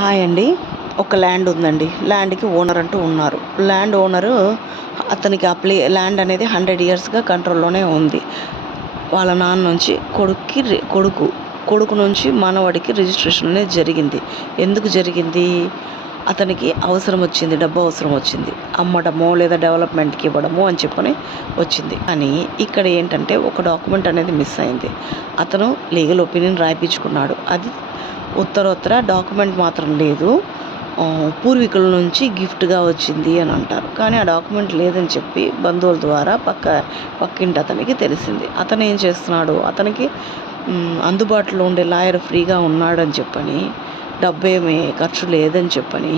Hi అండి. ఒక land ఉందండి. ల్యాండ్‌కి ఓనర్ అంటూ ఉన్నారు. ల్యాండ్ ఓనరు అతనికి ఆ ల్యాండ్ అనేది 100 ఇయర్స్‌గా కంట్రోల్‌లోనే ఉంది. వాళ్ళ నాన్న నుంచి కొడుకు నుంచి మనవడికి రిజిస్ట్రేషన్ అనేది జరిగింది. ఎందుకు జరిగింది? అతనికి అవసరం వచ్చింది. డబ్బు అవసరం వచ్చింది. అమ్మడమో లేదా డెవలప్‌మెంట్‌కి ఇవ్వడమో అని చెప్పని వచ్చింది. కానీ ఇక్కడ ఏంటంటే ఒక డాక్యుమెంట్ అనేది మిస్ అయింది. అతను లీగల్ ఒపీనియన్ రాయిపించుకున్నాడు. అది ఉత్తరోత్తర డాక్యుమెంట్ మాత్రం లేదు. పూర్వీకుల నుంచి గిఫ్ట్‌గా వచ్చింది అని అంటారు. కానీ ఆ డాక్యుమెంట్ లేదని చెప్పి బంధువుల ద్వారా పక్కింటి అతనికి తెలిసింది. అతను ఏం చేస్తున్నాడు? అతనికి అందుబాటులో ఉండే లాయర్ ఫ్రీగా ఉన్నాడని చెప్పని, డబ్బేమీ ఖర్చు లేదని చెప్పని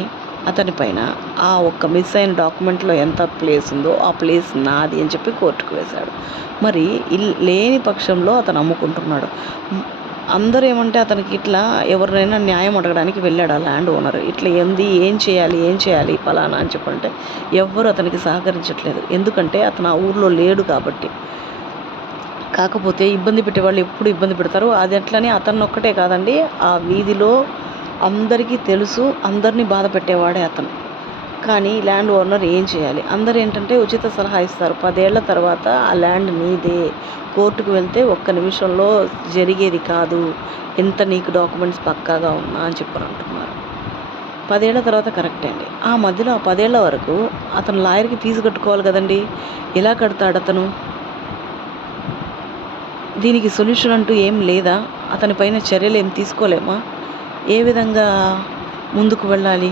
అతని పైన ఆ ఒక్క మిస్ అయిన డాక్యుమెంట్‌లో ఎంత ప్లేస్ ఉందో ఆ ప్లేస్ నాది అని చెప్పి కోర్టుకు వేశాడు. మరి లేని పక్షంలో అతను అమ్ముకుంటున్నాడు. అందరూ ఏమంటే అతనికి ఇట్లా ఎవరినైనా న్యాయం అడగడానికి వెళ్ళాడు ఆ ల్యాండ్ ఓనర్. ఇట్లా ఏం చేయాలి పలానా అని చెప్పంటే ఎవ్వరు అతనికి సహకరించట్లేదు. ఎందుకంటే అతను ఆ ఊర్లో లేడు కాబట్టి. కాకపోతే ఇబ్బంది పెట్టేవాళ్ళు ఎప్పుడు ఇబ్బంది పెడతారు. అది ఎట్లని అతన్నొక్కటే కాదండి, ఆ వీధిలో అందరికీ తెలుసు. అందరినీ బాధ పెట్టేవాడే అతను. కానీ ల్యాండ్ ఓనర్ ఏం చేయాలి? అందరూ ఏంటంటే ఉచిత సలహా ఇస్తారు. 10 ఏళ్ల తర్వాత ఆ ల్యాండ్ నీదే. కోర్టుకు వెళ్తే ఒక్క నిమిషంలో జరిగేది కాదు. ఎంత నీకు డాక్యుమెంట్స్ పక్కాగా ఉన్నా అని చెప్పని అంటున్నారు. 10 ఏళ్ల తర్వాత కరెక్టే అండి. ఆ మధ్యలో ఆ 10 ఏళ్ల వరకు అతను లాయర్‌కి ఫీజు కట్టుకోవాలి కదండీ! ఎలా కడతాడు అతను? దీనికి సొల్యూషన్ అంటూ ఏం లేదా? అతని పైన చర్యలు ఏం తీసుకోలేమా? ఏ విధంగా ముందుకు వెళ్ళాలి?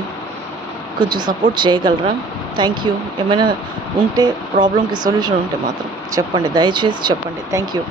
కొంచెం సపోర్ట్ చేయగలరా? Thank you. ఏమైనా ఉంటే ప్రాబ్లమ్‌కి సొల్యూషన్ ఉంటే మాత్రం చెప్పండి. దయచేసి చెప్పండి. Thank you.